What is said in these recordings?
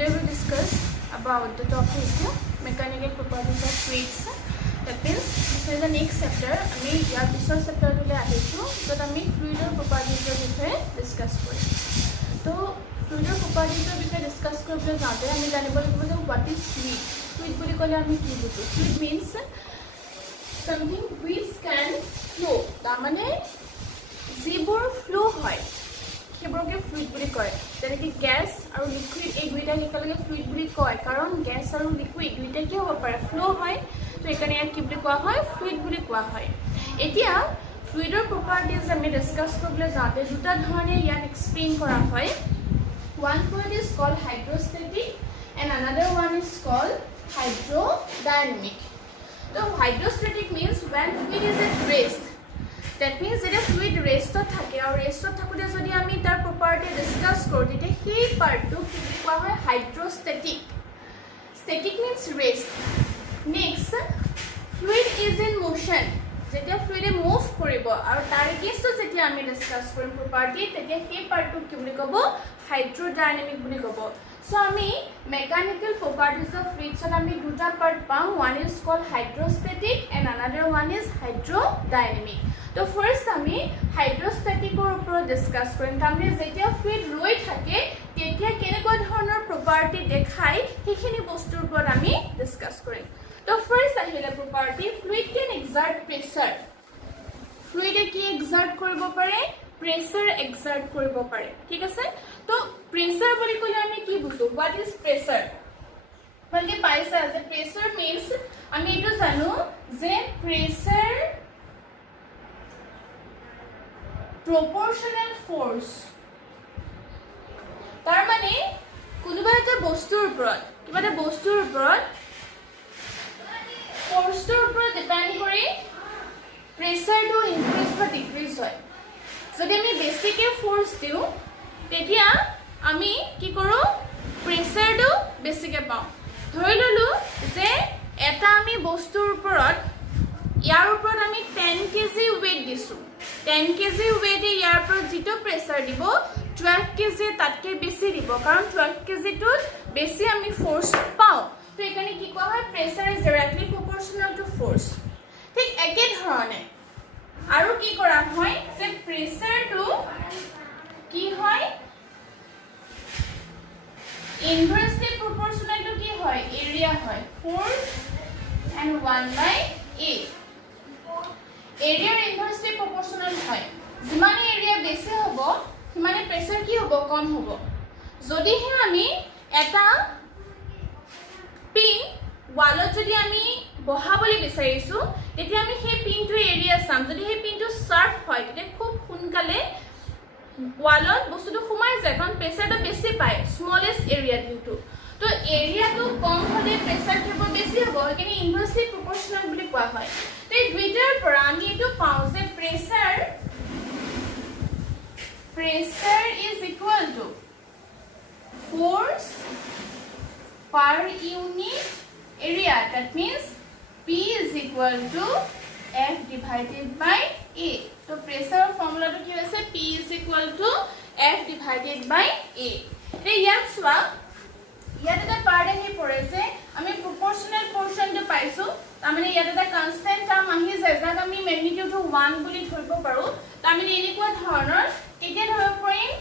Today we discuss about the topic mechanical properties of fluids. That means this is the next chapter. আমি ইয়াৰ পিছৰ চেপ্টাৰটোলৈ আহিছোঁ য'ত আমি ফ্লুইডৰ প্ৰপাৰ্টিজৰ বিষয়ে ডিছকাছ কৰিম। তো ফ্লুইডৰ প্ৰপাৰ্টিজৰ বিষয়ে ডিছকাছ কৰিবলৈ যাওঁতে আমি জানিব লাগিব যে হোৱাট ইজ ফ্লুইড। ফ্লুইড বুলি ক'লে আমি কি বুজোঁ? Fluid means something which can flow। তাৰমানে যিবোৰ ফ্লো হয় সেইবোৰকে ফ্লুইড বুলি কয়। যেনেকৈ গেছ আৰু লিকুইড এই দুইটাক একেলগে ফ্লুইড বুলি কয়, কাৰণ গেছ আৰু লিকুইড দুইটা কি হ'ব পাৰে? ফ্লো হয়। তো সেইকাৰণে ইয়াক কি বুলি কোৱা হয়? ফ্লুইড বুলি কোৱা হয়। এতিয়া ফ্লুইডৰ প্ৰপাৰ্টিজ আমি ডিছকাছ কৰিবলৈ যাওঁতে দুটা ধৰণে ইয়াক এক্সপ্লেইন কৰা হয়। One word is called hydrostatic and another one is called hydrodynamic. So hydrostatic means when fluid is at rest. That means যেতিয়া fluid ৰেষ্টত থাকে আৰু ৰেষ্টত থাকোঁতে যদি আমি তাৰ প্ৰপাৰ্টি ডিছকাছ কৰোঁ তেতিয়া সেই পাৰ্টটোক কি বুলি কোৱা হয়? Hydrostatic. Static means rest. Next fluid is in motion. যেতিয়া ফ্লুইডে মুভ কৰিব আৰু তাৰ এগেইনষ্টত যেতিয়া আমি ডিছকাছ কৰিম প্ৰপাৰ্টি তেতিয়া সেই পাৰ্টটোক কি বুলি ক'ব? হাইড্ৰডাইনামিক বুলি ক'ব। So আমি mechanical properties of fluids আমি দুটা পাৰ্ট পাম। One is called hydrostatic and another one is hydrodynamic. তো ফাৰ্ষ্ট আমি হাইড্ৰষ্টেটিকৰ ওপৰত ডিছকাছ কৰিম। তাৰমানে যেতিয়া ফ্লুইড ৰৈ থাকে তেতিয়া কেনেকুৱা ধৰণৰ প্ৰপাৰ্টি দেখায় সেইখিনি বস্তুৰ ওপৰত আমি ডিছকাছ কৰিম। তো ফাৰ্ষ্ট আহিলে প্ৰপাৰ্টি ফ্লুইড কেন এক্সাৰ্ট প্ৰেছাৰ। ফ্লুইডে কি এক্সাৰ্ট কৰিব পাৰে? প্ৰেছাৰ এক্সাৰ্ট কৰিব পাৰে। ঠিক আছে। তো প্ৰেছাৰ বুলি ক'লে আমি কি বুজো? What is pressure? ভালকে পাইছা যে প্ৰেছাৰ মিনছ আমি এইটো জানো যে প্ৰেছাৰ proportional force। তাৰ মানে কোনোবা এটা বস্তুৰ ওপৰত ফৰ্চটোৰ ওপৰত ডিপেণ্ড কৰি প্ৰেছাৰটো ইনক্ৰিজ বা ডিক্ৰিজ হয়। যদি আমি বেছিকৈ ফৰ্চ দিওঁ তেতিয়া আমি কি কৰোঁ? প্ৰেছাৰটো বেছিকৈ পাওঁ। ধৰি ল'লোঁ যে এটা আমি বস্তুৰ ওপৰত ইয়াৰ ওপৰত আমি 10 kg ৱেইট দিছোঁ। 10 kg ৱেইটে ইয়াৰ ওপৰত যিটো প্ৰেছাৰ দিব 12 kg তাতকৈ বেছি দিব, কাৰণ 12 kgটোত বেছি আমি ফ'ৰ্চ পাওঁ। তো এইকাৰণে কি কোৱা হয়? Pressure is directly proportional to force. ঠিক একেধৰণে আৰু কি কৰা হয় যে প্ৰেছাৰটো কি হয়? ইনভাৰ্সলি প্ৰপৰ্চনেল টু কি হয়? এৰিয়া হয়। Force and 1/A। এৰিয়াৰ ইনভাৰ্সলি প্ৰপৰ্চনেল হয়। যিমানে এৰিয়া বেছি হ'ব সিমানে প্ৰেছাৰ কি হ'ব? কম হ'ব। যদিহে আমি এটা পিন ৱালত যদি আমি বহাবলৈ বিচাৰিছোঁ তেতিয়া আমি সেই পিনটোৰ এৰিয়া চাম। যদি সেই পিনটো শাৰ্প হয় তেতিয়া খুব সোনকালে ৱালত বস্তুটো সোমাই যায়, কাৰণ প্ৰেছাৰটো বেছি পায় স্মলেষ্ট এৰিয়া দিওঁটো। তো এৰিয়াটো কম হ'লে প্ৰেছাৰ কিবা বেছি হ'ব, সেইকাৰণে ইনভাৰ্সলি প্ৰপৰ্চনেল বুলি কোৱা হয়। তো এই দুইটাৰ পৰা আমি এইটো পাওঁ যে pressure is equal two force per unit area. That means P is equal to F divided by A. তো প্ৰেছাৰৰ ফৰ্মুলাটো কি হৈছে? P is equal to F divided by A. এতিয়া ইয়াত চোৱা, ইয়াত এটা পাৰ্ট আহি পৰে যে আমি প্ৰপৰ্চনেল পৰ্চনটো পাইছোঁ। তাৰমানে ইয়াত এটা কনষ্টেণ্ট টাৰ্ম আহি যায় যাক আমি মেগনিটিউডটো 1 বুলি ধৰিব পাৰোঁ। তাৰমানে এনেকুৱা ধৰণৰ কেতিয়া ধৰিব পাৰিম?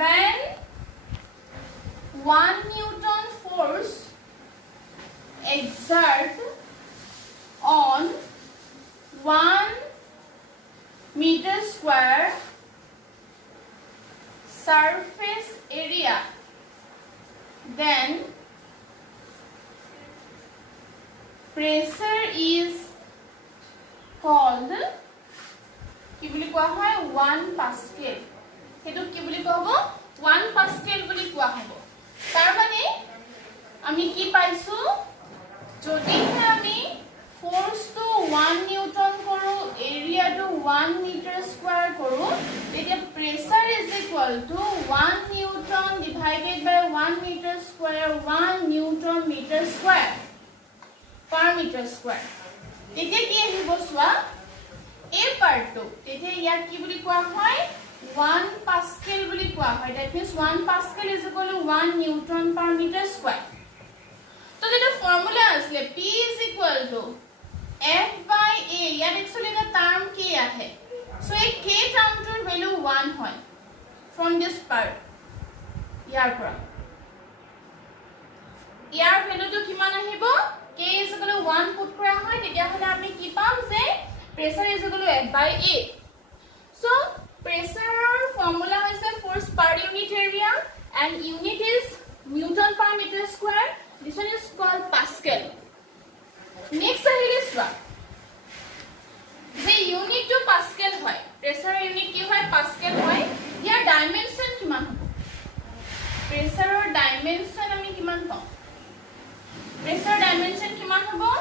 when 1 Newton force exert on 1 meter square surface area, then pressure is called কি বুলি কোৱা হয়? 1 Pascal। সেইটো কি বুলি কোৱা হ'ব? 1 Pascal বুলি কোৱা হ'ব। তাৰ মানে আমি কি পাইছোঁ? যদিহে আমি ফ'ৰ্চটো 1 নিউটন কৰোঁ, এৰিয়াটো 1 মিটাৰ স্কুৱাৰ কৰোঁ, তেতিয়া pressure is equal to 1 newton divided by 1 metre square 1 newton metre square per metre square. তেতিয়া কি আহিব চোৱা? এই পাৰ্টটো তেতিয়া ইয়াক কি বুলি কোৱা হয়? 1 pascal বুলি কোৱা হয় that means 1 pascal is equal to 1 newton per meter square তো যেটা ফর্মুলা আসলে p is equal to f by a ইয়াত actually এটা টার্ম কি আহে so এই k টাৰ্মটোৰ ভ্যালু 1 হয় from this part ইয়াৰ পৰা ইয়াৰ ভ্যালুটো কিমান আহিব k is equal to 1 put কৰা হয় তেতিয়া হলে আমি কি পাম যে pressure is equal to f by a so pressure formula is force per unit area and unit is newton per meter square this one is called pascal next ahile swa the unit to pascal hoy pressure unit ki hoy pascal hoy ya dimension kiman hobo pressure or dimension ami kiman pam pressure dimension kiman hobo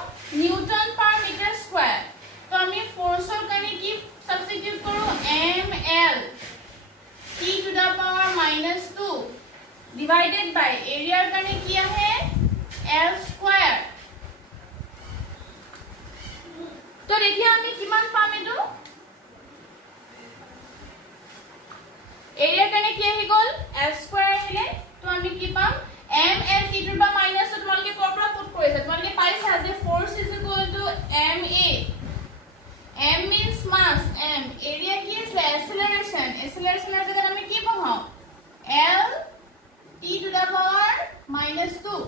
newton per meter square to ami force or kane ki substitute karo ml t to the power minus 2 divided by area kane ki ahe l square to rekhia ami kiman pam etu area kane ki ahi gol l square ahile to ami ki pam ml t to the power minus 2 তোমালকে কৰপৰা put কৰিছে তোমালকে পাইছা যে force is equal to ma m means mass m area ki is acceleration acceleration er jagah ami ki paham l t to the power minus 2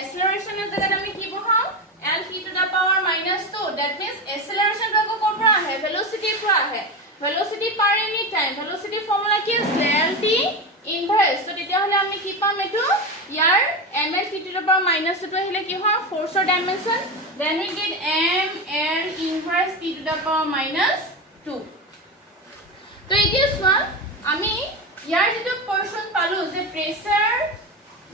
acceleration er jagah ami ki paham l t to the power minus 2 that means acceleration to korpra ahe velocity pra ahe velocity per unit time velocity formula ki is l t inverse so তেতিয়া হলে আমি কি পাম এটো ইয়াৰ ml t to the power minus 2 আহিলে কি হয় force or dimension then we get ml inverse t to the power minus 2 তো এতিয়া সোয়া আমি ইয়াৰ যেটো portion পালো যে pressure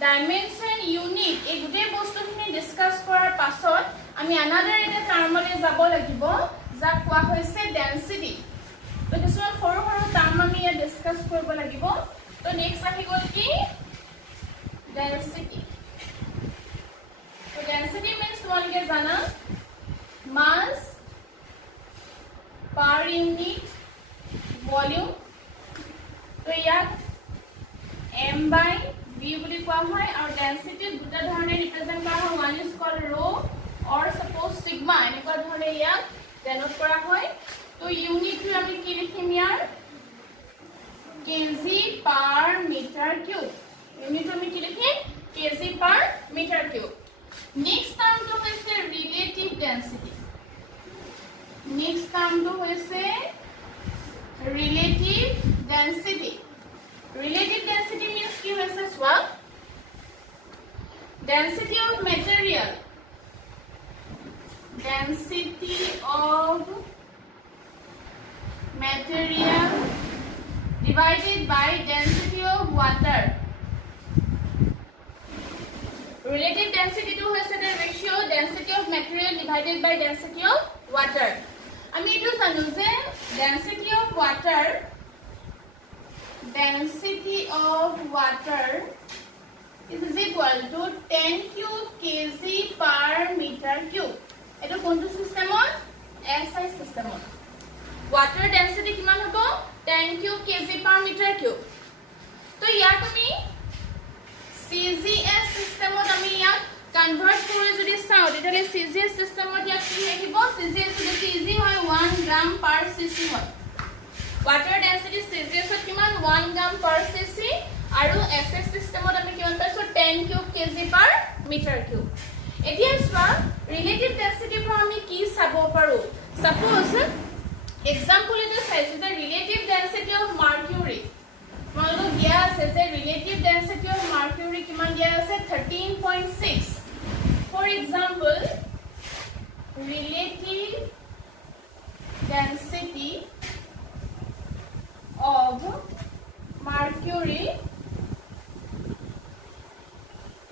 dimension unit এই গুটে বস্তুখিনি ডিসকাস কৰাৰ পাছত আমি another এটা টাৰ্মলে যাব লাগিব যা কোৱা হৈছে density তো কিছুমান সৰু সৰু টাৰ্ম আমি ইয়া ডিসকাস কৰিব লাগিব तो नेक्स्ट आही गल की डेंसिटी तो डेंसिटी मींस তোমালকে জানা mass per unit volume तो ইয়াক m by v বুলি কোৱা হয় আৰু ডেন্সিটি দুটা ধৰণে ৰিপ্ৰেজেন্ট কৰা হয় one is called rho or suppose sigma এনেকুৱা ধৰণে ইয়াক ডেনোট কৰা হয় তো ইউনিটটো আমি কি লিখিম ইয়াৰ kg per meter cube unit আমি কি লিখিম kg per meter cube next term to হৈছে relative density next term to হৈছে relative density means কি হৈছে সোয়া density of material divided by density of water relative density to is the ratio density of material divided by density of water ami etu janu je density of water is equal to 10 cube kg per meter cube etu kontu system on SI system on water density kiman hobo 10 cube kg per meter cube to ইয়াক আমি CGS system ত আমি ইয়াক convert কৰি যদি চাও তেতিয়ালে CGS system ত ইয়াক কি লিখিব CGS যদি ইজি হয় 1 gram per cc হয় water density CGS ত কিমান 1 gram per cc আৰু SS system ত আমি কিমান পাইছো 10 cube kg per meter cube এতিয়া চোৱা relative density পৰা আমি কি চাব পাৰো suppose example is the relative density of mercury malgo dia ase the relative density of mercury kiman dia ase 13.6 for example relative density of mercury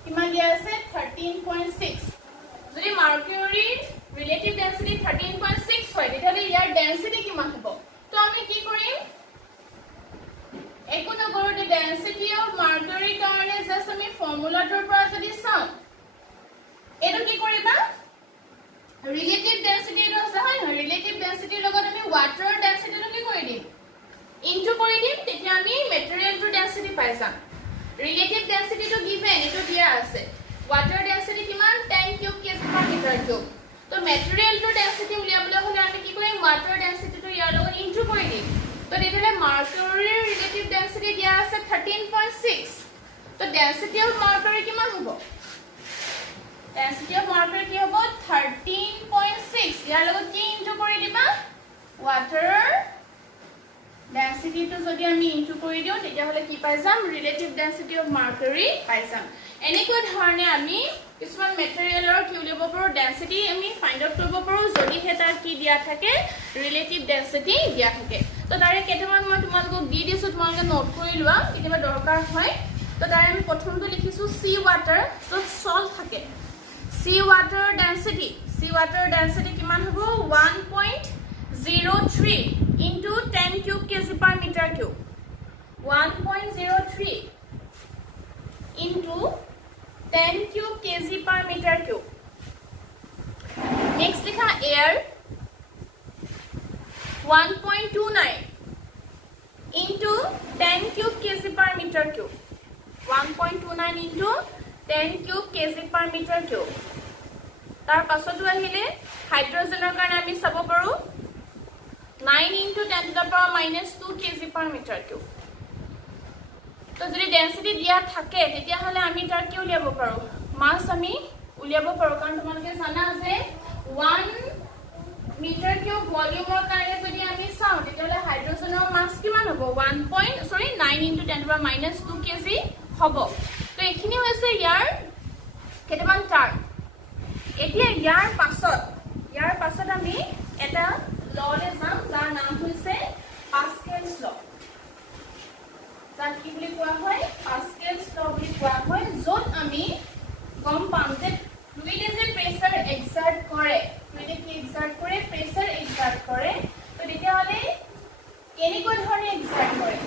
kiman dia ase 13.6 যদি mercury relative density 13.6 হয় তেতিয়ালে ইয়াৰ density কিমান হ'ব তো আমি কি কৰিম একো নগৰতে density of mercury কাৰণে জাস্ট আমি ফৰ্মুলাটোৰ পৰা যদি চাও এটো কি কৰিবা relative density টো আছে হয় relative density লগত আমি water density টো কি কৰি দিম পাই যাম ৰিলেটিভ ডেন্সিটিটো গিভেন এটো দিয়া আছে ওয়াটাৰ ডেন্সিটি কিমান 10 কিউব কেজি পাৰ মিটাৰ কিউব তো মেটেৰিয়েলটোৰ ডেন্সিটি উলিয়াবলৈ হলে আমি কি কৰিম ওয়াটাৰ ডেন্সিটিটো ইয়াৰ লগত ইনটু কৰি দিম তো তেতিয়ালে মাৰ্কাৰীৰ ৰিলেটিভ ডেন্সিটি দিয়া আছে 13.6 তো ডেন্সিটি অফ মাৰ্কাৰী কিমান হ'ব ডেন্সিটি অফ মাৰ্কাৰী কি হ'ব 13.6 ইয়াৰ লগত কি ইনটু কৰি দিবা ওয়াটাৰ ডেন্সিটিটো যদি আমি ইনটু কৰি দিও তেতিয়া হলে কি পাই যাম ৰিলেটিভ ডেন্সিটি অফ মাৰ্কাৰী পাই যাম এনেকৈ ধৰণে আমি কিছুমান মেটেৰিয়েলৰ কি উলিয়াব পাৰো ডেন্সিটি আমি ফাইন্ড আউট কৰিব পাৰো যদি হেতাৰ কি দিয়া থাকে ৰিলেটিভ ডেন্সিটি দিয়া থাকে তো তাৰে কেইটামান মই তোমালোকক দি দিছো তোমালোকে নোট কৰি লোৱা কেতিয়াবা দৰকাৰ হয় তো তাৰে আমি প্ৰথমটো লিখিছো সি ওয়াটাৰ য'ত সল্ট থাকে সি ওয়াটাৰ ডেন্সিটি কিমান হ'ব 1.03 into 10 cube kg per meter cube 1.03 into 10 cube kg per meter cube next likha air 1.29 into 10 cube kg per meter cube 1.29 into 10 cube kg per meter cube tar pasotu ahile hydrogenor karone ami sabo paru 9 into 10 to the power minus 2 kg per meter cube. तो যদি density দিয়া থাকে তেতিয়া হলে আমি তার কি উলিয়াব পাৰো মাস আমি উলিয়াব পাৰো কাৰণ তোমালোকে জানা যে 1 মিটাৰ কিউব ভলিউমৰ কাৰণে যদি আমি চাও তেতিয়া হলে হাইড্ৰোজেনৰ মাস কিমান হ'ব 9 into 10 to the power minus 2 kg হ'ব তো এখিনি হৈছে ইয়াৰ কেটামান টাৰ্ম এতিয়া ইয়াৰ পাছত আমি এটা ললে যাম যাৰ নাম হৈছে পাস্কেলছ ল যাক কি বুলি কোৱা হয় পাস্কেলছ ল বুলি কোৱা হয় য'ত আমি গম পাম যে ফ্লুইডে যে প্ৰেছাৰ এক্সাৰ্ট কৰে প্ৰেছাৰ এক্সাৰ্ট কৰে তো তেতিয়া হলে কেনেকৈ ধৰণে এক্সাৰ্ট কৰে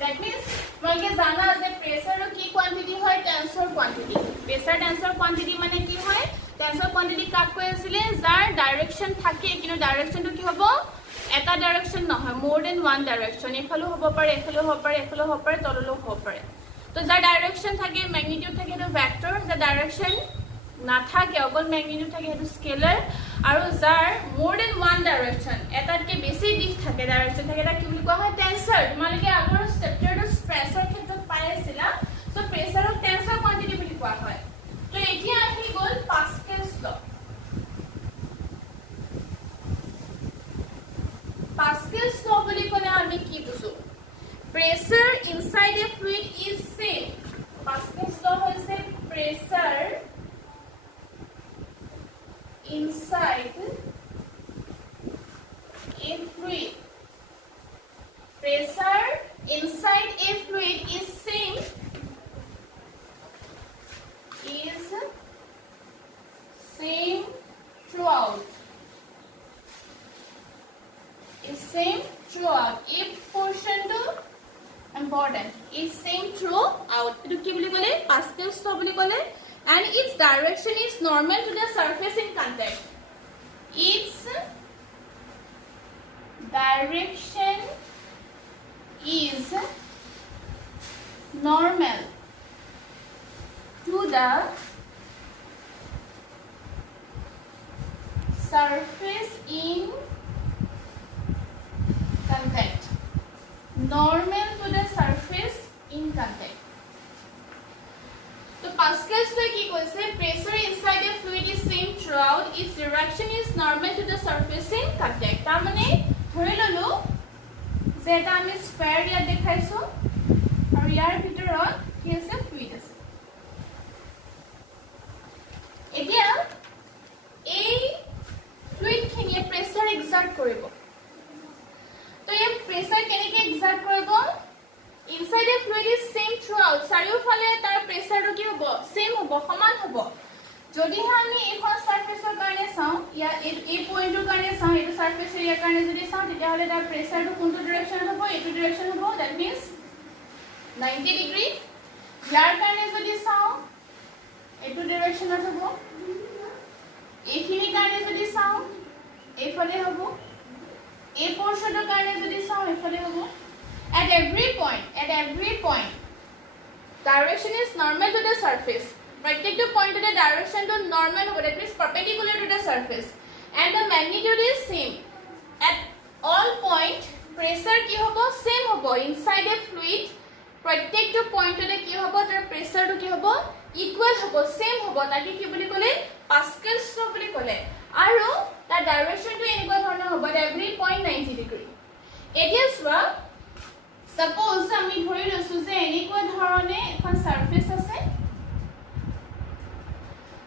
দ্যাট মিন্স তোমালোকে জানা যে প্ৰেছাৰৰ কি কোৱান্টিটি হয় টেন্সৰ কোৱান্টিটি প্ৰেছাৰ টেন্সৰ কোৱান্টিটি মানে কি হয় টেন্সৰ কোৱান্টিটি কাক কৈ আছিলে যাৰ ডাইৰেকশন থাকে কিন্তু ডাইৰেকশনটো কি হ'ব এটা ডাইৰেকশন নহয় মোৰ দেন ওয়ান ডাইৰেকশন এফালো হ'ব পাৰে এফালো হ'ব পাৰে তললো হ'ব পাৰে তো যাৰ ডাইৰেকশন থাকে ম্যাগনিটিউড থাকে এটা ভেক্টৰ যাৰ ডাইৰেকশন নাথাকে অকল ম্যাগনিটিউড থাকে এটা স্কেলাৰ আৰু যাৰ মোৰ দেন ওয়ান ডাইৰেকশন এটাতকে বেছি দিশ থাকে ডাইৰেকশন থাকে এটা কি বুলি কোৱা হয় টেন্সৰ তোমালোকে আগৰ চেপ্টাৰটো প্ৰেছাৰ ক্ষেত্ৰত পাই আছিলা সো প্ৰেছাৰক টেন্সৰ কোৱান্টিটি বুলি কোৱা হয় তো এতিয়া আহি গ'ল পাস্কেলছ ল Pascal's law বুলি ক'লে আমি কি বুঝো pressure inside a fluid is same Pascal's law হৈছে pressure inside a fluid is same throughout is same throughout if portion to important is same throughout etu ki boli kole Pascal's law boli kole and its direction is normal to the surface in contact its direction is normal to the surface in contact normal to the surface in contact so Pascal's law ki koise pressure inside a fluid is same throughout its direction is normal to the surface in contact ta mane dhori lolu je eta ami sphere ya dekhaisu aru yar bhitorot ki ase fluid ase etia ei fluid khinie pressure exert koribo तो ये pressure केनेके exert কৰিব inside a fluid is same throughout চাৰিওফালে তাৰ প্ৰেছাৰটো কি হ'ব same হ'ব সমান হ'ব যদি আমি এইখন সাৰফেসৰ কাৰণে চাও ইয়া এই পইণ্টৰ কাৰণে চাও এটো সাৰফেস এৰিয়াৰ কাৰণে যদি চাও তেতিয়া হলে তাৰ প্ৰেছাৰটো কোনটো ডাইৰেকচন হ'ব এটো ডাইৰেকচন হ'ব দ্যাট মিন্স 90 ডিগ্ৰী ইয়াৰ কাৰণে যদি চাও এটো ডাইৰেকচনত হ'ব এইখিনি কাৰণে যদি চাও এইফালে হ'ব এই পোৰ্শনৰ কাৰণে যদি চাও এফালে হ'ব At every point, direction is normal to the surface. প্ৰত্যেকটো পইণ্টতে ডাইৰেকশনটো নৰ্মেল হ'ব, that means perpendicular to the surface, and the magnitude is same. At all point, pressure কি হ'ব? Same হ'ব inside a fluid. প্ৰত্যেকটো পইণ্টতে কি হ'ব? তাৰ প্ৰেছাৰটো কি হ'ব? ইকুৱেল হ'ব, সেম হ'ব। তাকে কি বুলি ক'লে? পাস্কেলছ ল বুলি ক'লে। আৰু তাৰ ডাইৰেকশনটো এনেকুৱা ধৰণৰ হ'ব, every point 90 ডিগ্ৰী। এতিয়া চোৱা, সাপোজ আমি ধৰি লৈছো যে এনেকুৱা ধৰণে এখন সাৰফেস আছে,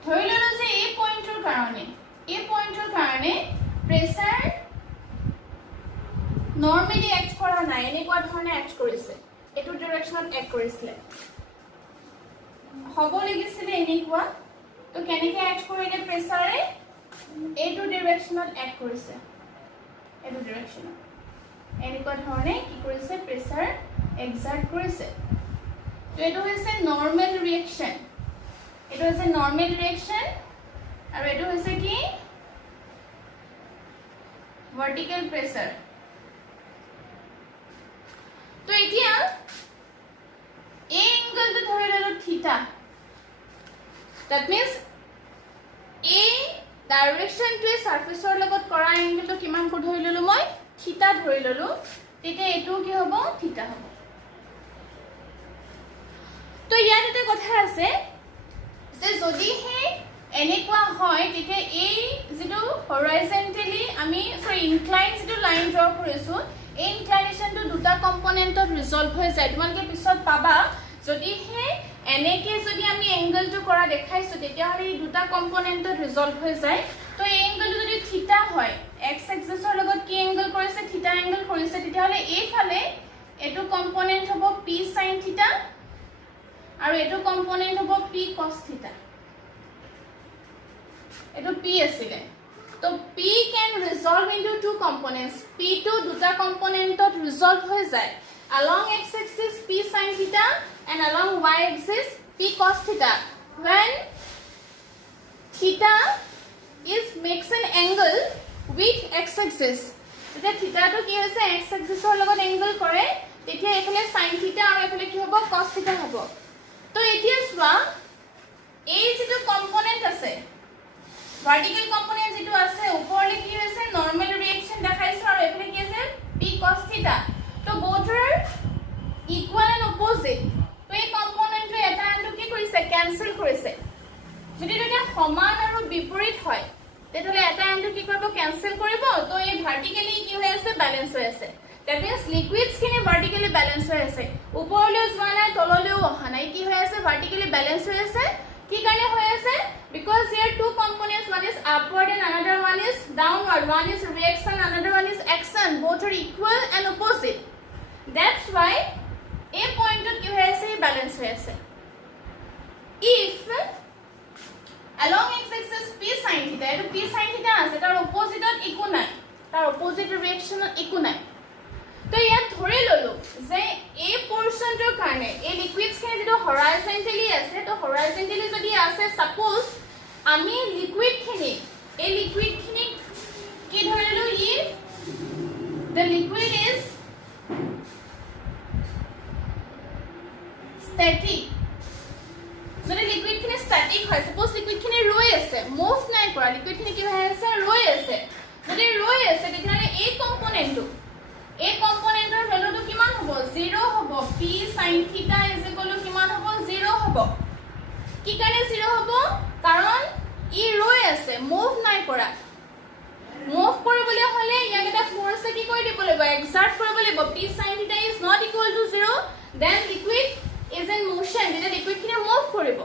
ধৰি ললো যে এই পইণ্টৰ কাৰণে প্ৰেছাৰ নৰ্মেলি এক্ট কৰা নাই, এনেকুৱা ধৰণে এক্ট কৰিছে, এইটো ডাইৰেকশনত এক্ট কৰিছিলে, হ'ব লাগিছিলে এনেকুৱা। তো কেনেকৈ এক্ট কৰিলে প্ৰেছাৰে? এইটো ডাইৰেকশনত এক্ট কৰিছে, এইটো ডাইৰেকশনত এনেকুৱা ধৰণে কি কৰিছে? প্ৰেছাৰ এক্সাৰ্ট কৰিছে। তো এইটো হৈছে নৰ্মেল ৰিয়েকশন, এইটো হৈছে নৰ্মেল ৰিয়েকশন, আৰু এইটো হৈছে কি? Vertical pressure. তো এতিয়া এই এংগলটো ধৰি ললো থিটা, that means এই ডাইৰেকশনটোৱে সাৰফেসৰ লগত কৰা এংগলটো কিমান কো ধৰি ললো মই? থিটা ধৰি ললো। তেতিয়া এইটো কি হ'ব? থিটা হ'ব। তো ইয়াত এটা কথা আছে যে যদিহে এনেকুৱা হয়, তেতিয়া এই যেটো হৰাইজন্টেলি আমি ইনক্লাইন যেটো লাইন ড্ৰ কৰিছো, এই ইনক্লাইনেশনটো দুটা কম্পোনেন্টত ৰিজলভ হৈ যায়। তোমালোকে পিছত পাবা, যদিহে এনেকে যদি আমি এংগলটো কৰা দেখাইছো, তেতিয়া হলে এই দুটা কম্পোনেন্টত ৰিজলভ হৈ যায়। তো এই এংগলটো যদি থিটা হয়, এক্স এক্সিসৰ লগত কি এংগল কৰিছে? থিটা এংগল কৰিছে, তেতিয়া হলে এইফালে এটো কম্পোনেন্ট হ'ব p sin থিটা, আৰু এটো কম্পোনেন্ট হ'ব p cos থিটা। এটো p আছিলে, তো p can resolve into two components. p to দুটা কম্পোনেন্টত ৰিজলভ হৈ যায়। Along x axis p sin theta and along y axis p cos theta. When theta is makes an angle with x axis, তেতিয়া theta to কি হৈছে? x axis ৰ লগত angle কৰে, তেতিয়া এফালে sin theta আৰু এফালে কি হ'ব? cos theta হ'ব। তো এতিয়া চোৱা, এই যেটো কম্পোনেন্ট আছে, ভাৰ্টিকেল কম্পোনেন্ট যেটো আছে, ওপৰলে কি হৈছে? নৰ্মেল ৰিয়েকশন দেখাইছে, আৰু এফালে কি আছে? p cos theta. তো both are equal and opposite. তো এই কম্পোনেন্টটো এটা আনটো কি কৰিছে? ক্যান্সেল কৰিছে। যদি এটা সমান আৰু বিপৰীত হয়, তেতিয়াহলে এটা আনটো কি কৰিব? ক্যান্সেল কৰিব। তো এই ভাৰ্টিকেলি কি হৈ আছে? ব্যালেন্স হৈ আছে। That means liquids খিনি vertically balance হৈ আছে, ওপৰলৈ যোৱা নাই, তললৈও অহা নাই, কি হৈ আছে? vertically balance হৈ আছে। কি কাৰণে হৈ আছে? Because here two components, one is upward and another one is downward, one is reaction, another one is action, both are equal and opposite. That's why a point কি হৈ আছে? balance হৈ আছে। If along x axis p sin theta, এটো p sin theta আছে, তাৰ opposite একো নাই, তাৰ opposite reaction একো নাই। তো ইয়াত ধৰি ললো যে এই পোৰশনটোৰ কাৰণে এই লিকুইডছ খিনি যেটো হৰাইজন্টেলি আছে, তো হৰাইজন্টেলি যদি আছে, সাপোজ আমি লিকুইড খিনি কি ধৰি ললো? if the liquid is static, যদি লিকুইড খিনি স্ট্যাটিক হয়, সাপোজ লিকুইড খিনি ৰৈ আছে, মুভ নাই কৰা, লিকুইড খিনি কি হৈ আছে? ৰৈ আছে। যদি ৰৈ আছে, তেতিয়াহলে এই কম্পোনেন্টটো, এই কম্পোনেন্টৰ ভ্যালুটো কিমান হ'ব? 0 হ'ব। p sin theta is equal to কিমান হ'ব? 0 হ'ব। কি কাৰণে 0 হ'ব? কাৰণ ই ৰৈ আছে, মুভ নাই কৰা। মুভ কৰিবলৈ হলে ইয়াক এটা ফোৰ্স কি কৰি দিব লাগিব? এক্সাৰ্ট কৰিব লাগিব। p sin theta is not equal to 0, then liquid is in motion, তেতিয়া লিকুইড খিনি মুভ কৰিব।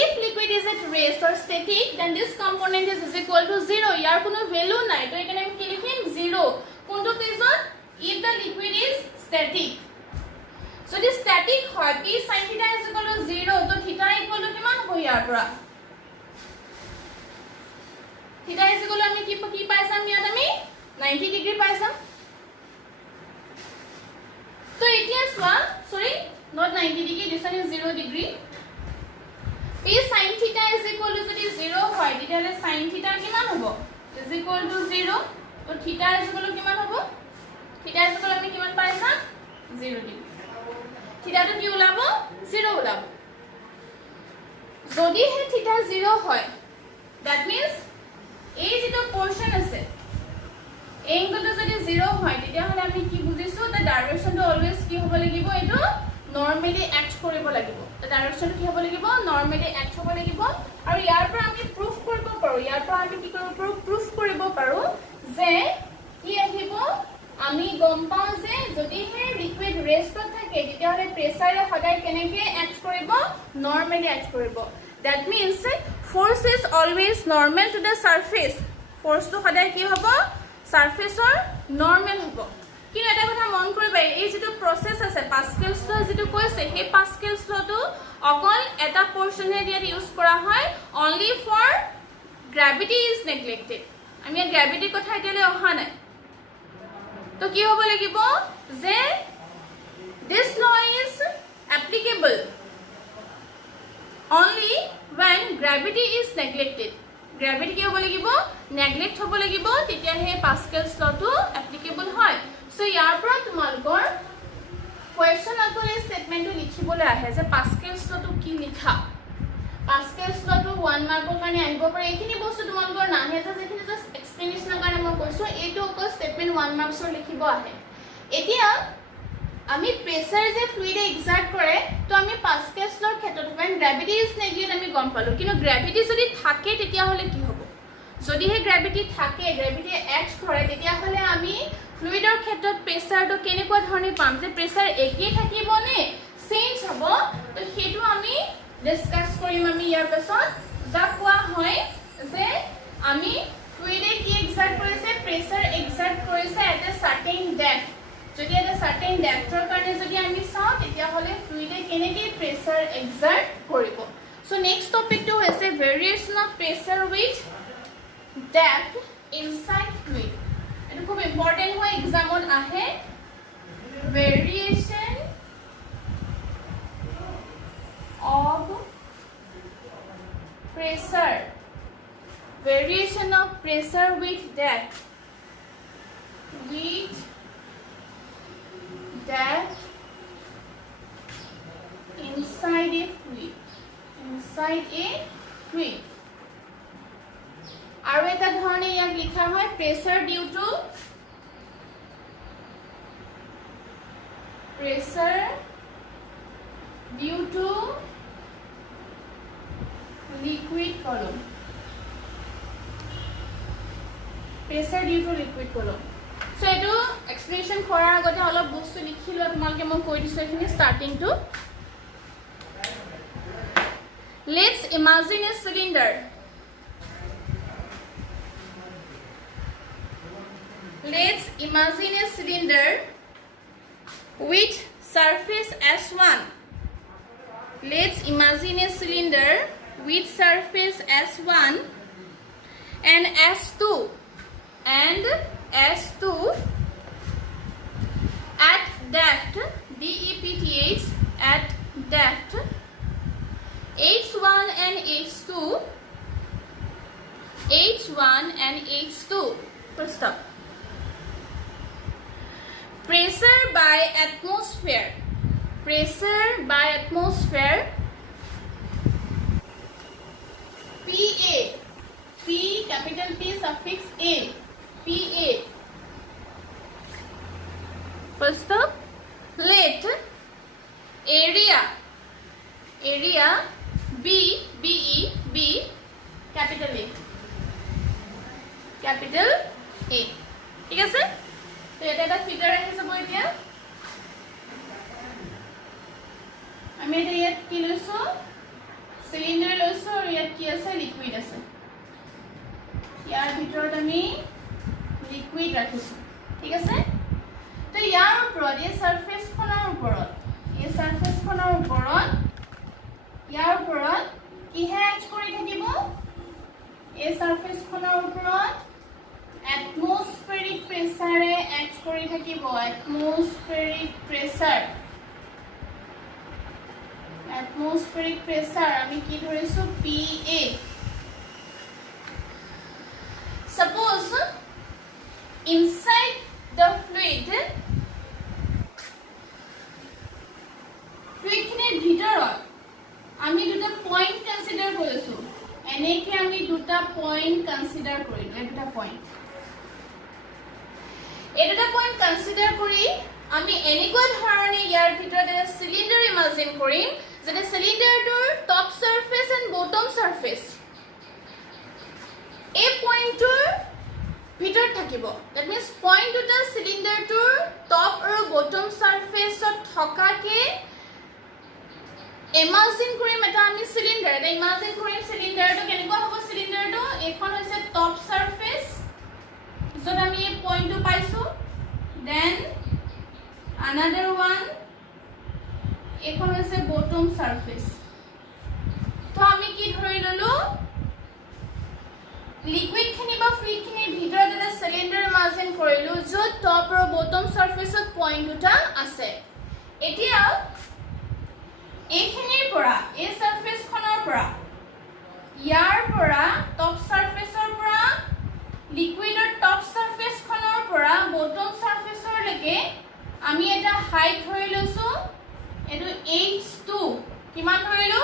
If liquid is at rest or static, then this component is equal to 0, ইয়াৰ কোনো ভ্যালু নাই, তো এখানে আমি কি লিখিম? 0। কোনটো কেছত? If the liquid is static. So this static হয়, p sin theta is equal to 0, তো theta equal to কিমান হ'ব ইয়াৰ পৰা? theta is equal to আমি কি পাইছাম? ইয়াত আমি 90 ডিগ্ৰী পাইছাম। তো এতিয়া চোৱা, sorry, not 90 degree, this one is 0 degree. p sin theta is equal to যদি 0 হয়, তেতিয়াহলে sin theta কিমান হ'ব? is equal to 0, তো theta is equal to কিমান হ'ব? theta is equal to আমি কিমান পাইছাম? 0 ডিগ্ৰী থিটাটো কি ওলাব 0 ওলাব যদি হে থিটা 0 হয় that means এই যেটো পোরশন আছে এঙ্গলটো যদি 0 হয় তেতিয়া হলে আমি কি বুজিছো the direction to always কি হ'ব লাগিব এটো normally act কৰিব লাগিব the direction কি হ'ব লাগিব normally act হ'ব লাগিব আৰু ইয়াৰ পৰা আমি proof কৰিব পাৰো ইয়াৰ পৰা আমি কি কৰিব পাৰো proof কৰিব পাৰো যে কি আহিব আমি গম পাওঁ যে যদি হে লিকুইড ৰেষ্টত থাকে তেতিয়া হলে প্ৰেসাৰে সদায় কেনেকে act কৰিব normally act কৰিব that means force is always normal to the surface force to সদায় কি হ'ব সাৰফেসৰ নৰমাল হ'ব কিন্তু এটা কথা মন কৰিবা এই যেটো প্ৰসেস আছে পাস্কেলস ল যেটো কৈছে হে পাস্কেলস লটো অকল এটা পোরশনে দিয়া ইউজ কৰা হয় only for gravity is neglected আমি গ্র্যাভিটি কথা এতিয়ালে অহা নাই তো কি হ'ব লাগিব যে this law is applicable only when gravity is neglected gravity কি হ'ব লাগিব neglect হ'ব লাগিব তেতিয়া হে পাস্কেলস লটো applicable হয় সো ইয়াৰ পৰা তোমালোকৰ কোৱেশ্চন আকলে স্টেটমেন্টটো লিখিবলৈ আহে যে পাস্কেলস লটো কি লিখা পাস্কেলস লটো 1 মাৰ্কৰ কাৰণে আহিব পাৰে এইখিনি বস্তু তোমালোকৰ নাহে যে যেখিনি জাস্ট এক্সপ্লেনেশ্যনৰ কাৰণে মই কৈছো এইটো অকল স্টেটমেন্ট 1 মাৰ্কছৰ লিখিব আহে এতিয়া আমি প্ৰেসাৰ যে ফ্লুইডে এক্সাৰ্ট কৰে তো আমি পাস্কেলস লৰ ক্ষেত্ৰত when gravity is neglected আমি গম পালো কিন্তু গ্ৰেভিটি যদি থাকে তেতিয়া হলে কি হ'ব যদি হে গ্ৰেভিটি থাকে গ্ৰেভিটি এক্ট কৰে তেতিয়া হলে আমি ফ্লুইডৰ ক্ষেত্ৰত প্ৰেসাৰটো কেনেকুৱা ধৰণে পাম যে প্ৰেসাৰ একেই থাকিব নে চেঞ্জ হ'ব তো হেতু আমি ডিসকাস কৰিম আমি ইয়াৰ পাছত যা কোৱা হয় যে আমি ফ্লুইডে কি এক্সাৰ্ট কৰিছে প্ৰেসাৰ এক্সাৰ্ট কৰিছে এট এ সাৰ্টেন ডেপথ যদি এটা সাৰ্টেন ডেপথৰ কাৰণে যদি আমি চাও তেতিয়া হলে ফ্লুইডে কেনেকৈ প্ৰেসাৰ এক্সাৰ্ট কৰিব সো নেক্সট টপিকটো হৈছে variation of pressure with depth inside fluid এটো খুব ইম্পৰ্টেন্ট হয় এক্সামত আহে variation of pressure with depth inside a fluid আৰু এটা ধৰণে ইয়াক লিখা হয় প্ৰেসাৰ ডিউ টু লিকুইড কলম সো এটো এক্সপ্লেনেশন কৰাৰ আগতে অলপ বস্তু লিখিলো তোমালোকে মই কৈ দিছো এখিনি starting two let's imagine a cylinder with surface S1 let's imagine a cylinder with surface S1 and S2 at depth DEPTH at depth H1 and H2 first up pressure by atmosphere PA P capital P suffix A PA first up let area B capital A ঠিক আছে তো এটা একটা figure আহি যাব এতিয়া আমি এটা ইয়াত কি লৈছো সিলিন্ডার লৈছো আৰু ইয়াত কি আছে লিকুইড আছে ইয়াৰ ভিতৰত আমি লিকুইড ৰাখিছো ঠিক আছে তো ইয়াৰ ওপৰত এই সাৰফেস খনৰ ওপৰত ইয়াৰ ওপৰত কি হেচ কৰি থাকিব এই সাৰফেস খনৰ ওপৰত atmospheric pressure act কৰি থাকিব atmospheric pressure আমি কি ধৰিছো PA suppose inside the fluid এইখিনিৰ ভিতৰত আমি দুটা পইণ্ট কনসিডাৰ কৰিছো এনেকে আমি দুটা পইণ্ট কনসিডাৰ কৰিলো এই দুটা পইণ্ট কনসিডাৰ কৰি আমি এনেকুৱা ধৰণে ইয়াৰ ভিতৰত এটা সিলিন্ডাৰ ইমাজিন কৰিম যেনে সিলিন্ডাৰটোৰ top surface and bottom surface এই পইণ্টৰ ভিতৰত থাকিব দ্যাট মিন্স পইণ্ট দুটা সিলিন্ডাৰটোৰ টপ আৰু বটম সাৰফেসত থকাকে ইমাজিন কৰিম এটা আমি সিলিন্ডাৰ এটা ইমাজিন কৰিম সিলিন্ডাৰটো কেনেকুৱা হ'ব সিলিন্ডাৰটো এখন হৈছে টপ সাৰফেস য'ত আমি এই পইণ্টটো পাইছো then another one এখন হৈছে বটম সাৰফেস তো আমি কি ধৰি ললো লিকুইড খিনি বা ফ্লুইড খিনিৰ ভিতৰত এটা সিলিন্ডাৰ ইমাজিন কৰিলো য'ত টপ আৰু বটম সাৰফেসত পইণ্ট দুটা আছে এতিয়া এইখিনিৰ পৰা এই সাৰফেস খনৰ পৰা ইয়াৰ পৰা টপ সাৰফেসৰ পৰা লিকুইডৰ টপ সাৰফেস খনৰ পৰা বটম সাৰফেসৰ লৈকে আমি এটা হাইট ধৰি লৈছো এটো h2 কিমান ধৰিলো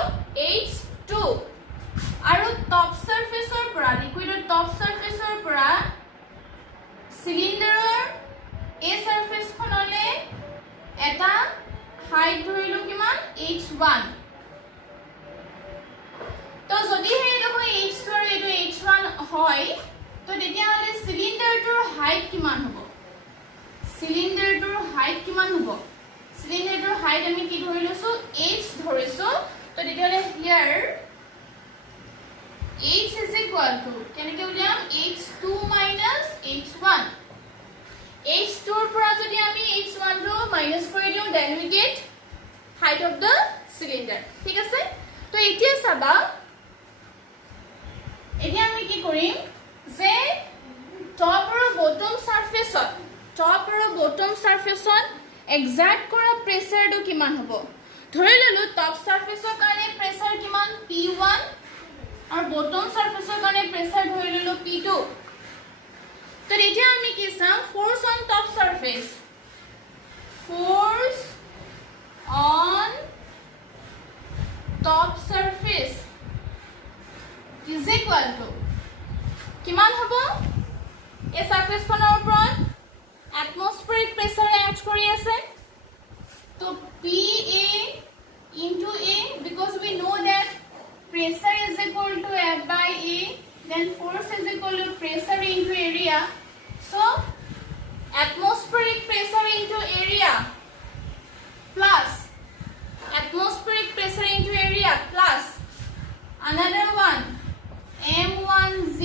h2 আৰু টপ সাৰফেসৰ পৰা লিকুইডৰ টপ সাৰফেসৰ পৰা সিলিন্ডাৰৰ এই সাৰফেস খনলে এটা হাইট ধৰিলো কিমান h1 তো যদি হে দেখো h2 আৰু এটো h1 হয় তো তেতিয়া হলে সিলিন্ডাৰটোৰ হাইট কিমান হ'ব সিলিন্ডাৰটোৰ হাইট কিমান হ'ব সিলিন্ডাৰটোৰ হাইট আমি কি ধৰি লৈছো h ধৰিছো তো তেতিয়া হলে হিয়াৰ h is equal to কেনেকৈ উলিয়াম h2 minus h1 h2 ৰ পৰা যদি আমি h1 টো মাইনাস কৰি দিও then we get height of the cylinder ঠিক আছে তো এতিয়া চাবা এতিয়া আমি কি কৰিম যে টপ আৰু বটম সাৰফেসত এক্সাক্ট কৰা প্ৰেসাৰটো কিমান হ'ব ধৰি ললো টপ সাৰফেসৰ কাৰণে প্ৰেসাৰ কিমান p1 আৰু বটম সাৰফেসৰ কাৰণে প্ৰেসাৰ ধৰি ললো p2 তো এতিয়া আমি কি চাম force on top surface force on top surface is equal to কিমান হ'ব এই সারফেস খনৰ ওপৰত এটমস্ফেৰিক প্ৰেসাৰ এড কৰি আছে তো pa into a because we know that pressure is equal to F by A then force is equal to pressure into area so atmospheric pressure into area plus atmospheric pressure into area plus another one m1z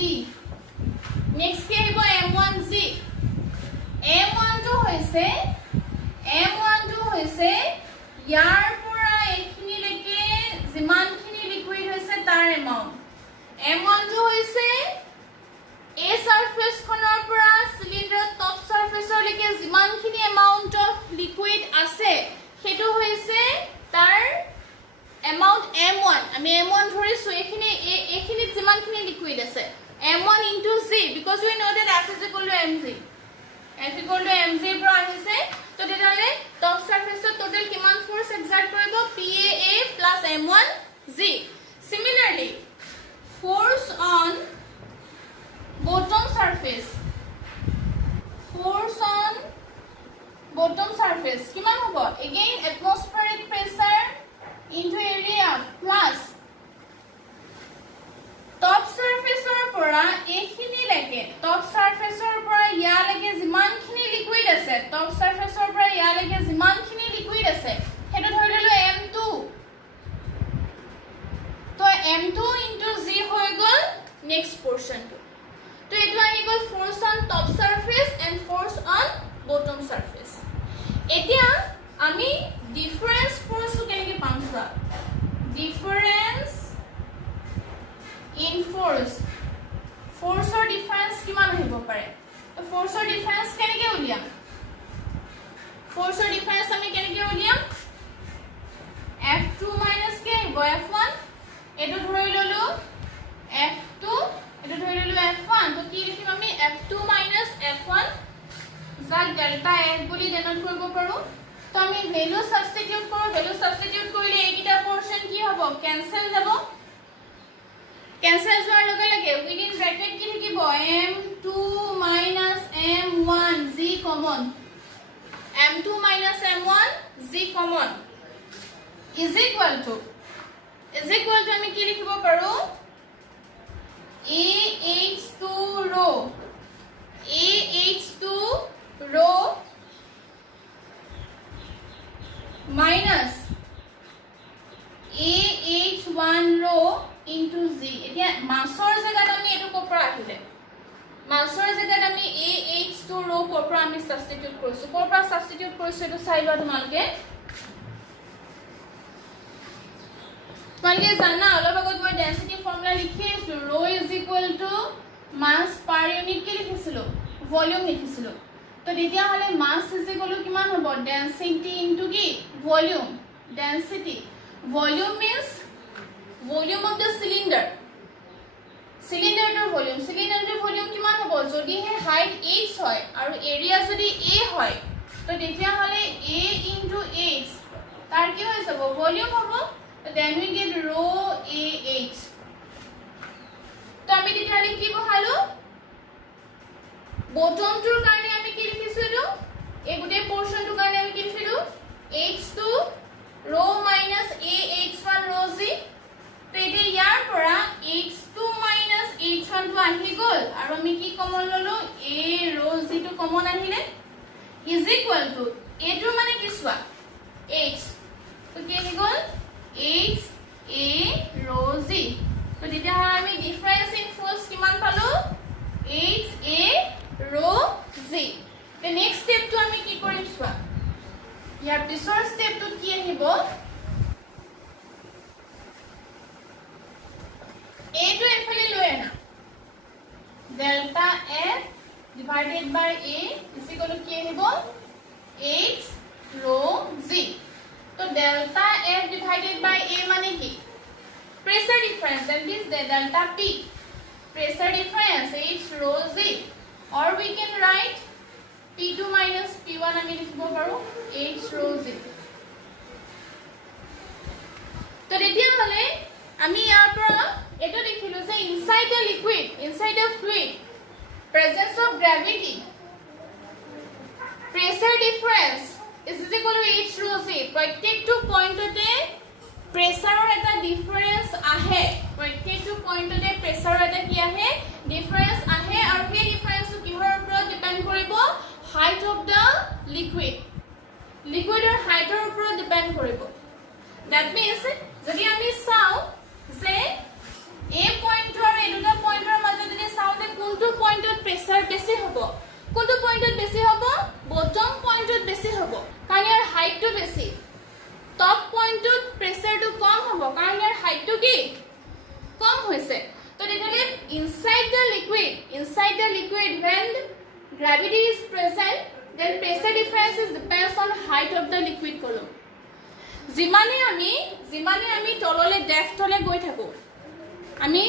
next কি আহিব m1z m12 হৈছে ইয়াৰ পৰা এইখিনি লৈকে যিমানখিনি liquid হৈছে তাৰ amount m12 হৈছে এই সাৰফেস খনৰ পৰা সিলিন্ডাৰ টপ সাৰফেসৰ লৈকে যিমানখিনি এমাউন্ট অফ লিকুইড আছে হেতু হৈছে তাৰ এমাউন্ট m1 আমি m1 ধৰিছো এইখিনি যিমানখিনি লিকুইড আছে m1 into z because we know that f is equal to mg f equal to mg পৰা আহিছে তো তেতিয়ালে টপ সাৰফেসৰ টোটাল কিমান ফোৰ্স এক্সাৰ্ট কৰিব paa plus m1z similarly force on bottom surface কিমান হ'ব again atmospheric pressure into area plus top surface ৰ পৰা এইখিনি লাগে top surface ৰ পৰা ইয়া লাগে যিমানখিনি লিকুইড আছে top surface ৰ পৰা ইয়া লাগে যিমানখিনি লিকুইড আছে হেতু ধৰি ললো m2 তো m2 into z হৈ গল next portion to তো এটো আহি গল force on top surface and force on bottom surface এতিয়া আমি ডিফারেন্স ফোর্স কেনেকৈ পাম চোৱা ডিফাৰেন্স in force forceৰ ডিফাৰেন্স কিমান হ'ব পাৰে তো forceৰ ডিফাৰেন্স কেনেকৈ উলিয়াম forceৰ ডিফাৰেন্স আমি কেনেকৈ উলিয়াম f2 - k f1 এটো ধৰি ললো f2 এটো ধৰি ললো f1 তো কি লিখিম আমি f2 - f1 যাক ডেল্টা f বুলি ডেনোট কৰিব পাৰো তো আমি ভ্যালু সাবস্টিটিউট কৰো ভ্যালু সাবস্টিটিউট কৰিলে এইকিটা পোৰশন কি হ'ব ক্যান্সেল যাব ক্যান্সেল হোৱাৰ লগে লগে উইদিন ব্র্যাকেট কি থাকিব m2 m1 z common m2 m1 z common is equal to আমি কি লিখিব পাৰো AH2 row minus AH1 row into Z এতিয়া মাছৰ জায়গাত আমি এটো কোপৰা আহিলে মাছৰ জায়গাত আমি AH2 row কোপৰা আমি সাবস্টিটিউট কৰিছো কোপৰা সাবস্টিটিউট কৰিছো এটো চাইবা তোমালকে জানা অলপ আগত মই ডেন্সিটি ফৰ্মুলা লিখি আছো rho is equal to mass per unit কি লিখিছিলো ভলিউম লিখিছিলো তো তেতিয়া হলে mass is equal to কিমান হ'ব density into কি volume density volume means volume of the cylinder cylinder volume কিমান হ'ব যদি হে height h হয় আৰু area যদি a হয় তো তেতিয়া হলে a into h তাৰ কি হৈ যাব ভলিউম হ'ব then we get rho AH তো আমি তেতিয়ালে কি বহালো বটম টুৰ কাৰণে আমি কি লিখিছিলো এই গুটে পোৰশন টুৰ কাৰণে আমি কি লিখিলো h2 rho minus AH1 rho z তো এতিয়া ইয়াৰ পৰা h2 minus h1 টো আহি গল আৰু আমি কি কমন ললো a rho z টো কমন আহিলে is equal to a টো মানে কি সোৱা h তো কি আহি গল H A rho Z তো তেতিয়া আমি ডিফারেন্স ইন ফোর্স কিমান পালো H A rho Z the next step to আমি কি কৰিম সোৱা ইয়াৰ পিছৰ step to কি আহিব A to এফালে লৈ আনা delta F divided by A is equal to কি আহিব H rho Z तो delta F divided by A माने की pressure difference that means the delta P pressure difference H rho Z or we can write P2 minus P1 আমি লিখিব পাৰো H rho Z তো তেতিয়া হলে আমি ইয়াৰ পৰা এটো দেখিলো যে inside the liquid inside the fluid presence of gravity pressure difference is equal to H rho Z প্ৰত্যেকটো পইণ্টতে প্ৰেসাৰৰ এটা ডিফাৰেন্স আহে প্ৰত্যেকটো পইণ্টতে প্ৰেসাৰৰ এটা কি আহে ডিফাৰেন্স আহে আৰু সেই ডিফাৰেন্সটো কিহৰ ওপৰত ডিপেন্ড কৰিব হাইট অফ দা লিকুইডৰ হাইটৰ ওপৰত ডিপেন্ড কৰিব দ্যাট মিন্স যদি আমি চাও যে এ পইণ্টৰ আৰু দুটা পইণ্টৰ মাজত যদি চাও যে কোনটো পইণ্টত প্ৰেসাৰ বেছি হ'ব কোনটো পইণ্টত বেছি হ'ব বটম পইণ্টত বেছি হ'ব কাৰণ ইয়াৰ হাইটটো বেছি টপ পইণ্টত প্ৰেসাৰটো কম হ'ব কাৰণ ইয়াৰ হাইটটো কি কম হৈছে তো তেতিয়ালে inside the liquid when gravity is present then pressure difference depends on height of the liquid column যিমানে আমি তললে ডেপথলে গৈ থাকো আমি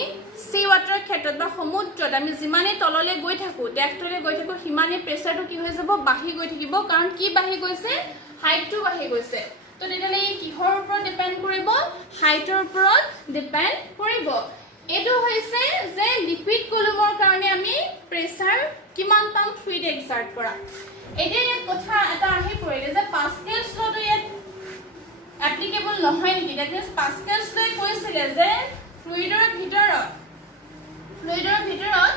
সি ওয়াটাৰ ক্ষেত্ৰত বা সমুদ্ৰত আমি যিমানে তললে গৈ থাকো ডেপথলে গৈ থাকো সিমানে প্ৰেসাৰটো কি হৈ যাব বাঢ়ি গৈ থাকিব কাৰণ কি বাঢ়ি গৈছে হাইটটো বাঢ়ি গৈছে তো তেতিয়ালে কিহৰ ওপৰত ডিপেন্ড কৰিব হাইটৰ ওপৰত ডিপেন্ড কৰিব এটো হৈছে যে লিকুইড কলমৰ কাৰণে আমি প্ৰেসাৰ কিমান পাম ফ্লুইড এক্সাৰ্ট কৰা এতিয়া এই কথা এটা আহি পৰিলে যে পাস্কেলছ লটো ইয়াত এপ্লিকেবল নহয় নেকি দ্যাট মিন্স পাস্কেলছ লৈ কৈছিলে যে ফ্লুইডৰ ভিতৰত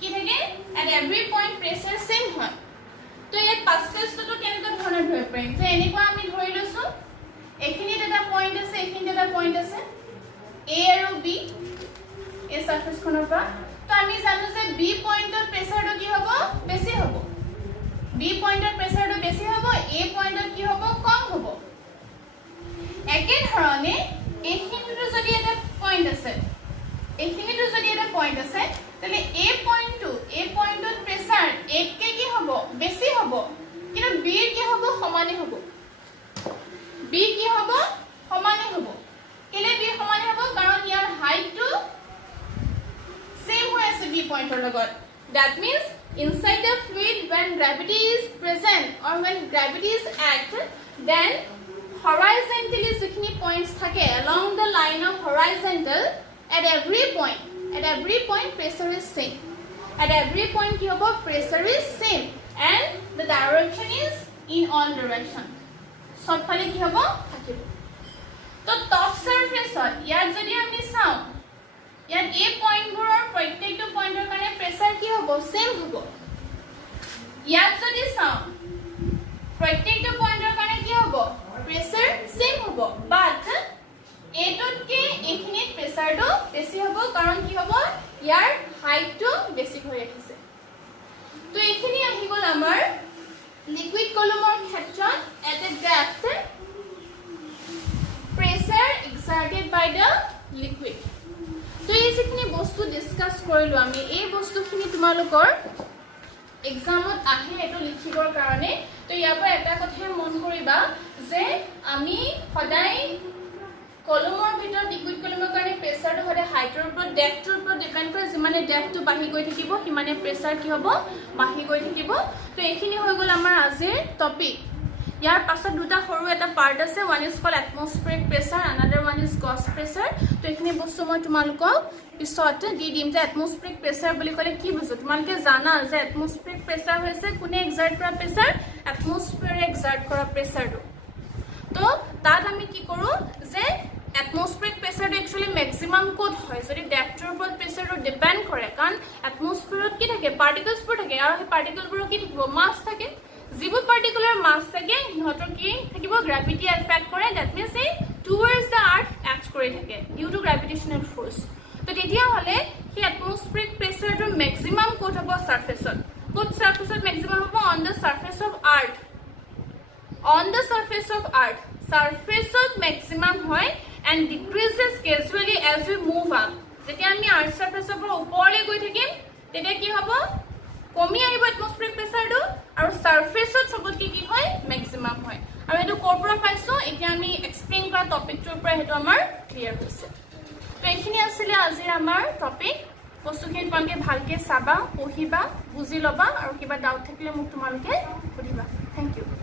কি থাকে at every point pressure same হয় তো ইয়াত পাস্কেলছ লটো কেনেকৈ ধৰণে ধৰিব পাৰিম যে এনেকুৱা আমি ধৰি লৈছো এখিনিত এটা পইণ্ট আছে এখিনিত এটা পইণ্ট আছে A আৰু B এই সাৰফেসখনৰ পৰা তো আমি জানো যে B পইণ্টৰ প্ৰেসাৰটো কি হ'ব বেছি হ'ব B পইণ্টৰ প্ৰেসাৰটো বেছি হ'ব A পইণ্টত কি হ'ব কম হ'ব একে ধৰণে এইখিনিটো যদি এটা পইণ্ট আছে তাহলে A পইণ্টত প্ৰেসাৰ A কে কি হ'ব বেছি হ'ব কিন্তু B কি হ'ব সমানে হ'ব B কি হ'ব সমানে হ'ব কেলে B সমানে হ'ব কাৰণ ইয়াৰ হাইটটো সেম হৈ আছে B পইণ্টৰ লগত that means inside the fluid when gravity is present or when gravity is act Then horizontally যিখিনি points থাকে along the line of horizontal, at every point pressure is same. At every point কি হ'ব, pressure is same and the direction is in all direction. সবফালে কি হ'ব, থাকিব। তো top সারফেসত ইয়াত যদি আমি চাও, ইয়াত এই পয়েন্টবোৰৰ প্ৰত্যেকটো পয়েন্টৰ কাৰণে প্ৰেসাৰ কি হ'ব, সেম হ'ব। ইয়াত যদি চাও প্ৰত্যেকটো পয়েন্টৰ কাৰণে কি হ'ব, প্ৰেসাৰ সেম হ'ব, বাট এটোতকে এখিনিত প্ৰেসাৰটো বেছি হ'ব, কাৰণ কি হ'ব, ইয়াৰ হাইটটো বেছি হৈ আহিছে। তো এখিনি আহি গ'ল আমাৰ লিকুইড কলমৰ ক্ষেত্ৰত at a depth pressure exerted by the liquid. তো এই যিখিনি বস্তু ডিসকাস কৰিলো আমি, এই বস্তুখিনি তোমালোকৰ এক্সামত আহে এটো লিখিবৰ কাৰণে। তো ইয়াৰ পৰা এটা কথা মন কৰিবা যে আমি সদায় কলমৰ ভিতৰত লিকুইড কলমৰ কাৰণে প্ৰেসাৰটো হলে হাইটৰ ওপৰত ডেপথৰ ওপৰত ডিপেন্ড কৰে। যিমানে ডেপথটো বাঢ়ি গৈ থাকিব সিমানে প্ৰেসাৰ কি হ'ব, বাঢ়ি গৈ থাকিব। তো এইখিনি হৈ গ'ল আমাৰ আজিৰ টপিক। ইয়াৰ পাছত দুটা সৰু এটা পাৰ্ট আছে, one is call atmospheric pressure, another one is gas pressure. তো এইখিনি বস্তু মই তোমালোকক পিছত দি দিম যে এটমস্ফেৰিক প্ৰেসাৰ বুলি ক'লে কি বুজো। তোমালোকে জানা যে এটমস্ফেৰিক প্ৰেসাৰ হৈছে কোনে এক্সাৰ্ট কৰা প্ৰেসাৰ, এটমস্ফেয়াৰে এক্সাৰ্ট কৰা প্ৰেসাৰটো। তো তাত আমি কি কৰো যে এটমস্ফেৰিক প্ৰেসাৰটো একচুয়ালি ম্যাক্সিমাম কোড হয় যদি ডেপথৰ ওপৰত প্ৰেসাৰটো ডিপেন্ড কৰে, কাৰণ এটমস্ফেয়াৰত কি থাকে, পাৰ্টিকলছবোৰ থাকে, আৰু সেই পাৰ্টিকলবোৰৰ কি থাকিব, মাছ থাকে। যিবোৰ পাৰ্টিকুলাৰ মাছ থাকে সিহঁতৰ কি থাকিব, গ্ৰেভিটি এফেক্ট কৰে, দ্যাট মিন্স এই টুৱাৰ্ডছ দ্য আৰ্থ এক্ট কৰি থাকে ডিউ টু গ্ৰেভিটেশনাল ফোৰ্স। তো তেতিয়া হলে সেই এটমস্ফেৰিক প্ৰেসাৰটোৰ ম্যাক্সিমাম কোড হ'ব সাৰফেসত। কোড সাৰফেসত ম্যাক্সিমাম হ'ব on the surface of earth, on the surface of earth surface of maximum হয় and decreases gradually as we move up. যেতিয়া আমি আৰ্থ সাৰফেসৰ পৰা ওপৰলৈ গৈ থাকিম তেতিয়া কি হ'ব, কমি আহিব এটমস্ফেৰিক প্ৰেসাৰটো, আৰু সাৰফেসত সবতকে কি হয়, ম্যাক্সিমাম হয়। আৰু এটো ক'ৰ পৰা পাইছো, এতিয়া আমি এক্সপ্লেইন কৰা টপিকটোৰ পৰা হেতু আমাৰ ক্লিয়াৰ হৈছে। তো এইখিনি আছিল আজিৰ আমাৰ টপিক। বস্তুখিনি তোমালোকে ভালকে চাবা, পঢ়িবা, বুজি ল'বা, আৰু কিবা ডাউট থাকিলে মোক তোমালোকে সুধিবা। Thank U.